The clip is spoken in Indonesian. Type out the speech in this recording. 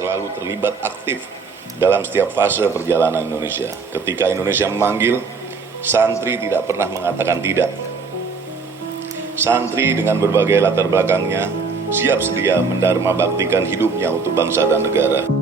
selalu terlibat aktif dalam setiap fase perjalanan Indonesia. Ketika Indonesia memanggil, santri tidak pernah mengatakan tidak. Santri dengan berbagai latar belakangnya siap sedia mendharma baktikan hidupnya untuk bangsa dan negara.